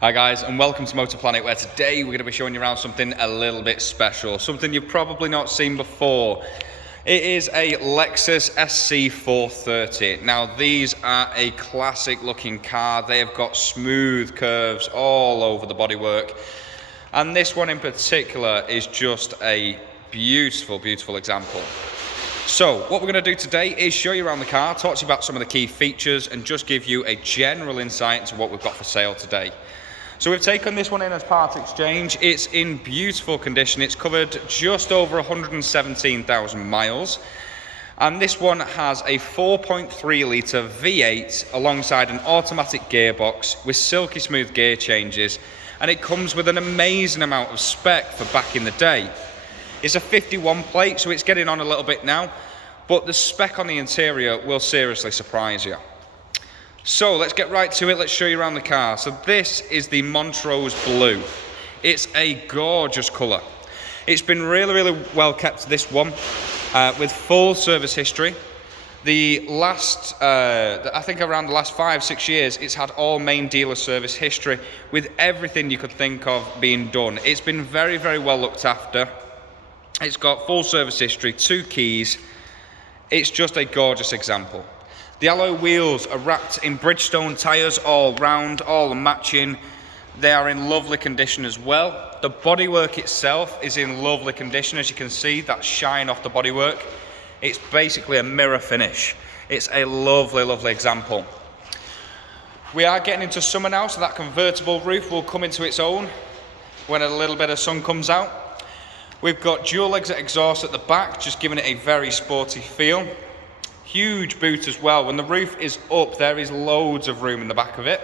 Hi guys, and welcome to Motor Planet, where today we're going to be showing you around something a little bit special, something you've probably not seen before. It is a Lexus SC430. Now these are a classic looking car. They have got smooth curves all over the bodywork, and this one in particular is just a beautiful example. So what we're going to do today is show you around the car, talk to you about some of the key features, and just give you a general insight into what we've got for sale today. So we've taken this one in as part exchange. It's in beautiful condition. It's covered just over 117,000 miles. And this one has a 4.3 litre V8 alongside an automatic gearbox with silky smooth gear changes. And it comes with an amazing amount of spec for back in the day. It's a 51 plate, so it's getting on a little bit now, but the spec on the interior will seriously surprise you. So let's get right to it. Let's show you around the car. So this is the Montrose Blue. It's a gorgeous colour. It's been really well kept, this one, with full service history. The last, I think around the last 5-6 years, it's had all main dealer service history with everything you could think of being done. It's been very well looked after. It's got full service history, 2 keys. It's just a gorgeous example. The alloy wheels are wrapped in Bridgestone tyres all round, all matching. They are in lovely condition as well. The bodywork itself is in lovely condition, as you can see, that shine off the bodywork. It's basically a mirror finish. It's a lovely example. We are getting into summer now, so that convertible roof will come into its own when a little bit of sun comes out. We've got dual exit exhaust at the back, just giving it a very sporty feel. Huge boot as well. When the roof is up, there is loads of room in the back of it,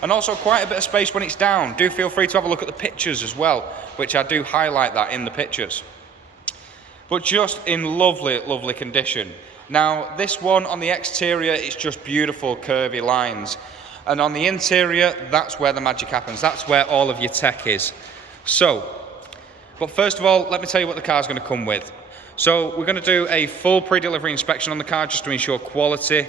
and also quite a bit of space when it's down. Do feel free to have a look at the pictures as well, which I do highlight that in the pictures. But just in lovely condition. Now this one on the exterior, it's just beautiful curvy lines, and on the interior, that's where the magic happens. That's where all of your tech is. But first of all, let me tell you what the car's going to come with. So we're going to do a full pre-delivery inspection on the car just to ensure quality.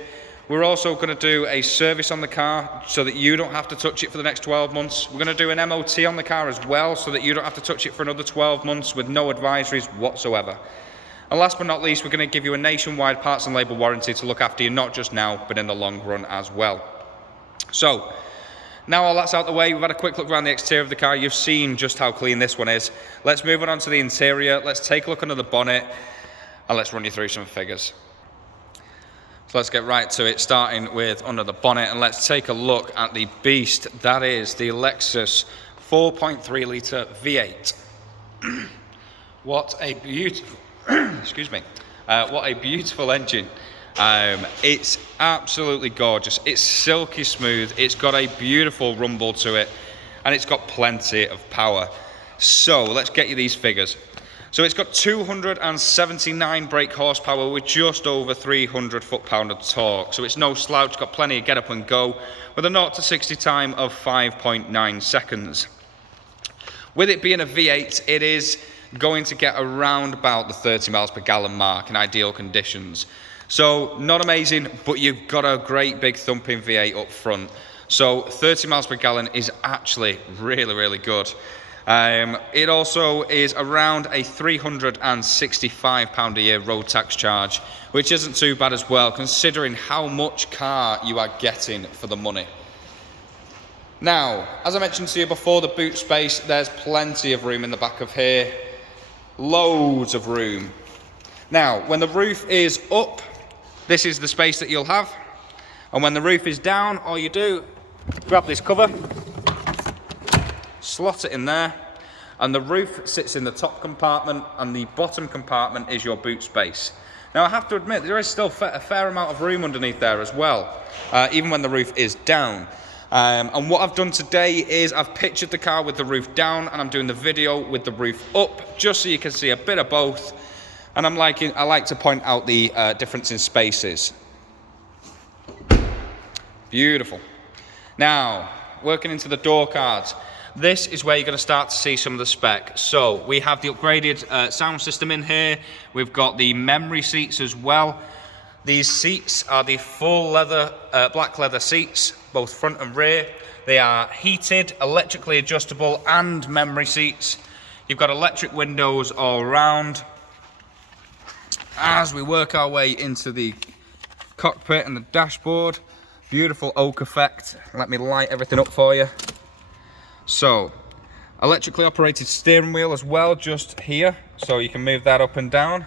We're also going to do a service on the car so that you don't have to touch it for the next 12 months. We're going to do an MOT on the car as well so that you don't have to touch it for another 12 months with no advisories whatsoever. And last but not least, we're going to give you a nationwide parts and labour warranty to look after you not just now but in the long run as well. So now all that's out the way, we've had a quick look around the exterior of the car. You've seen just how clean this one is. Let's move on to the interior. Let's take a look under the bonnet and let's run you through some figures. So let's get right to it, starting with under the bonnet, and let's take a look at the beast that is the Lexus 4.3 litre V8. What a beautiful, excuse me, what a beautiful engine. It's absolutely gorgeous. It's silky smooth. It's got a beautiful rumble to it, and it's got plenty of power. So let's get you these figures. So it's got 279 brake horsepower with just over 300 foot-pound of torque. So it's no slouch. It's got plenty of get up and go with a 0 to 60 time of 5.9 seconds. With it being a V8, it is going to get around about the 30 miles per gallon mark in ideal conditions. So not amazing, but you've got a great big thumping V8 up front. So 30 miles per gallon is actually really good. It also is around a £365 a year road tax charge, which isn't too bad as well, considering how much car you are getting for the money. Now, as I mentioned to you before, the boot space, there's plenty of room in the back of here. Loads of room. Now, when the roof is up, this is the space that you'll have, and when the roof is down, all you do, grab this cover, slot it in there, and the roof sits in the top compartment, and the bottom compartment is your boot space. Now I have to admit, there is still a fair amount of room underneath there as well, even when the roof is down. And what I've done today is I've pictured the car with the roof down, and I'm doing the video with the roof up, just so you can see a bit of both. And I like to point out the difference in spaces. Beautiful. Now, working into the door cards. This is where you're going to start to see some of the spec. So we have the upgraded sound system in here. We've got the memory seats as well. These seats are the full leather, black leather seats, both front and rear. They are heated, electrically adjustable, and memory seats. You've got electric windows all around. As we work our way into the cockpit and the dashboard, beautiful oak effect. Let me light everything up for you. So, electrically operated steering wheel as well, just here, so you can move that up and down,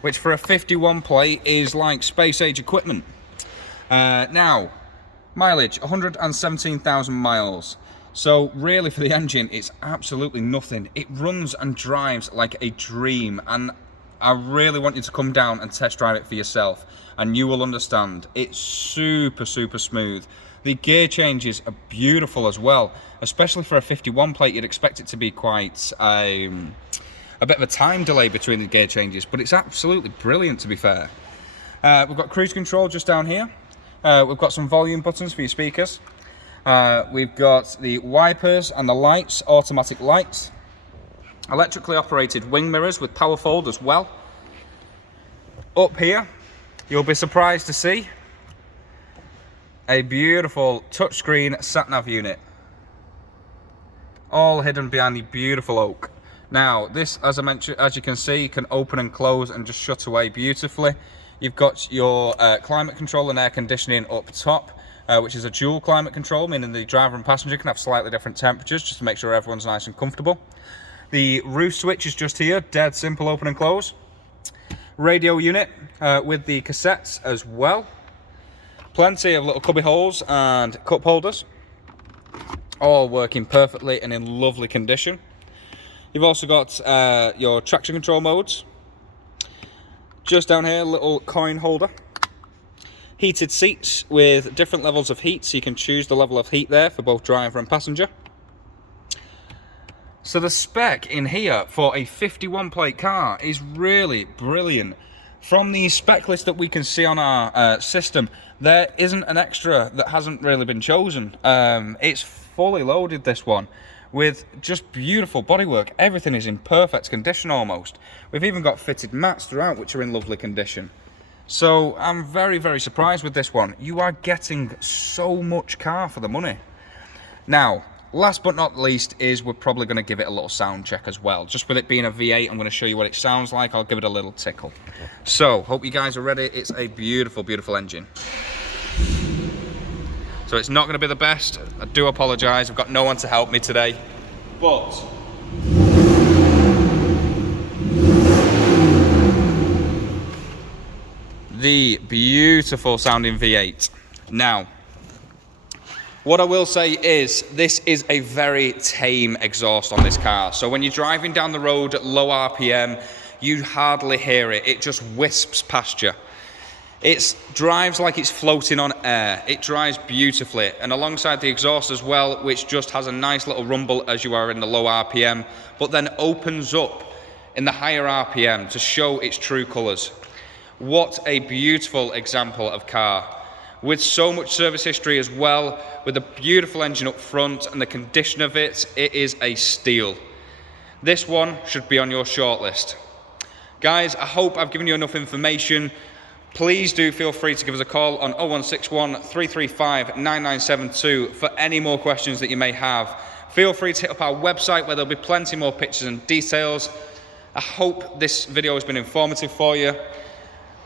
which for a 51 plate is like space age equipment. Now, mileage 117,000 miles. So really for the engine, it's absolutely nothing. It runs and drives like a dream, and I really want you to come down and test drive it for yourself, and you will understand. It's super, super smooth. The gear changes are beautiful as well, especially for a 51 plate. You'd expect it to be quite a bit of a time delay between the gear changes, but it's absolutely brilliant, to be fair. We've got cruise control just down here. We've got some volume buttons for your speakers. We've got the wipers and the lights, automatic lights. Electrically operated wing mirrors with power fold as well. Up here, you'll be surprised to see a beautiful touchscreen sat-nav unit, all hidden behind the beautiful oak. Now, this, as I mentioned, as you can see, can open and close and just shut away beautifully. You've got your climate control and air conditioning up top, which is a dual climate control, meaning the driver and passenger can have slightly different temperatures just to make sure everyone's nice and comfortable. The roof switch is just here, dead simple, open and close. Radio unit with the cassettes as well. Plenty of little cubby holes and cup holders, all working perfectly and in lovely condition. You've also got your traction control modes. Just down here, little coin holder. Heated seats with different levels of heat, so you can choose the level of heat there for both driver and passenger. So the spec in here for a 51 plate car is really brilliant. From the spec list that we can see on our system, there isn't an extra that hasn't really been chosen. It's fully loaded, this one, with just beautiful bodywork. Everything is in perfect condition almost. We've even got fitted mats throughout, which are in lovely condition. So I'm very, very surprised with this one. You are getting so much car for the money. Now, last but not least is we're probably going to give it a little sound check as well. Just with it being a V8, I'm going to show you what it sounds like. I'll give it a little tickle. So, hope you guys are ready. It's a beautiful, beautiful engine. So it's not going to be the best. I do apologise. I've got no one to help me today. But the beautiful sounding V8. Now, what I will say is, this is a very tame exhaust on this car. So when you're driving down the road at low RPM, you hardly hear it. It just wisps past you. It drives like it's floating on air. It drives beautifully. And alongside the exhaust as well, which just has a nice little rumble as you are in the low RPM, but then opens up in the higher RPM to show its true colours. What a beautiful example of car. With so much service history as well, with a beautiful engine up front and the condition of it, it is a steal. This one should be on your shortlist. Guys, I hope I've given you enough information. Please do feel free to give us a call on 0161 335 9972 for any more questions that you may have. Feel free to hit up our website where there'll be plenty more pictures and details. I hope this video has been informative for you,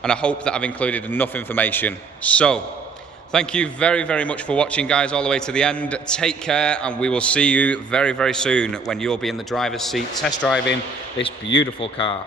and I hope that I've included enough information. So, thank you very, very much for watching, guys, all the way to the end. Take care, and we will see you very, very soon when you'll be in the driver's seat test driving this beautiful car.